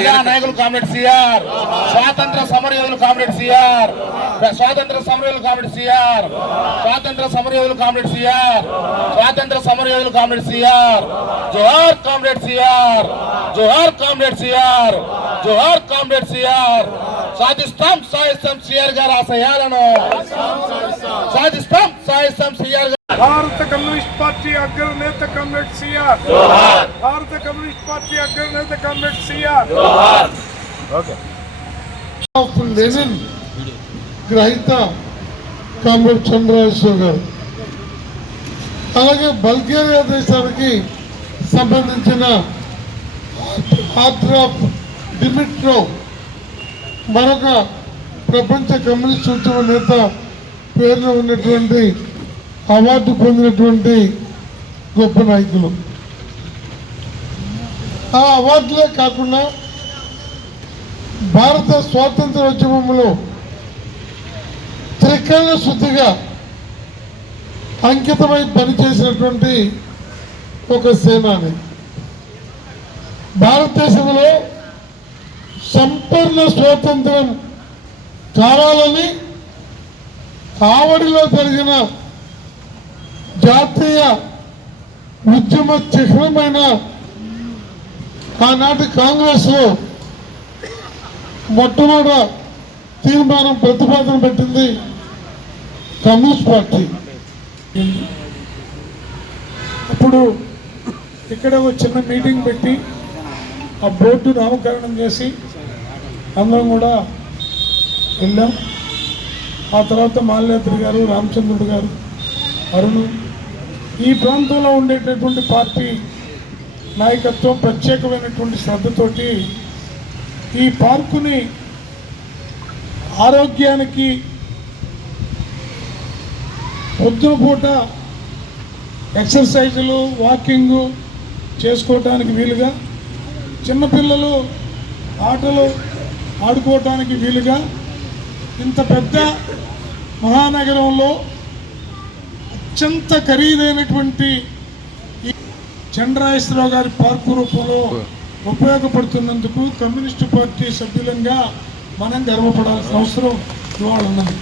నాయకులు comrade CR. స్వాతంత్ర సమరయోధులు కామ్రేడ్ సిఆర్. స్వాతంత్ర సమరయోధులు కామ్రేడ్ సిఆర్. స్వాతంత్ర సమరయోధులు కామ్రేడ్ సిఆర్. స్వాతంత్ర సమరయోధులు కామ్రేడ్ సిఆర్. జోహార్ కామ్రేడ్ సిఆర్. జోహార్ కామ్రేడ్ సిఆర్. జోహార్ కామ్రేడ్ సిఆర్. సాధిస్తాం సాధిస్తాం సిఆర్ గారు ఆశయాలను. సాధిస్తాం. సాధిస్తాం సిఆర్ గారు భారత కమ్యూనిస్ట్ పార్టీ అగ్రనేత కమ్రేడ్ సిఆర్ భారత కమ్యూనిస్ట్ పార్టీ అగ్రనేత కమ్రేడ్ సిఆర్ ఆఫ్ లెనిన్ గ్రహీత కామ్రేడ్ చంద్రరాజేశ్వర్ గారు అలాగే బల్గేరియా దేశానికి సంబంధించిన ఆఫ్ డిమిట్రో మరొక ప్రపంచ కమ్యూనిస్ట్ ఉద్యమ నేత పేరులో ఉన్నటువంటి అవార్డు పొందినటువంటి గొప్ప నాయకులు. ఆ అవార్డులే కాకుండా భారత స్వాతంత్ర ఉద్యమంలో త్రికరణ శుద్ధిగా అంకితమై పనిచేసినటువంటి ఒక సేనాని. భారతదేశంలో సంపూర్ణ స్వాతంత్రం కావాలని ఆవడిలో జరిగిన జాతీయ ఉద్యమ చిహ్నమైన ఆనాటి కాంగ్రెస్లో మొట్టమొదట తీర్మానం ప్రతిపాదన పెట్టింది కమ్యూనిస్ట్ పార్టీ. అప్పుడు ఇక్కడ ఒక చిన్న మీటింగ్ పెట్టి ఆ బోర్డు నామకరణం చేసి అందరం కూడా వెళ్ళాం. ఆ తర్వాత మాలినేత్రి గారు రామచంద్రుడు గారు అరుణ్. ఈ ప్రాంతంలో ఉండేటటువంటి పార్టీ నాయకత్వం ప్రత్యేకమైనటువంటి శ్రద్ధతోటి ఈ పార్కుని ఆరోగ్యానికి పొద్దున పూట ఎక్సర్సైజులు వాకింగు చేసుకోవటానికి వీలుగా చిన్నపిల్లలు ఆటలు ఆడుకోవటానికి వీలుగా ఇంత పెద్ద మహానగరంలో అత్యంత ఖరీదైనటువంటి ఈ చంద్రాయేశ్వరరావు గారి పార్కు రూపంలో ఉపయోగపడుతున్నందుకు కమ్యూనిస్టు పార్టీ సభ్యులంగా మనం గర్వపడాల్సిన అవసరం ఇవాళ ఉన్నది.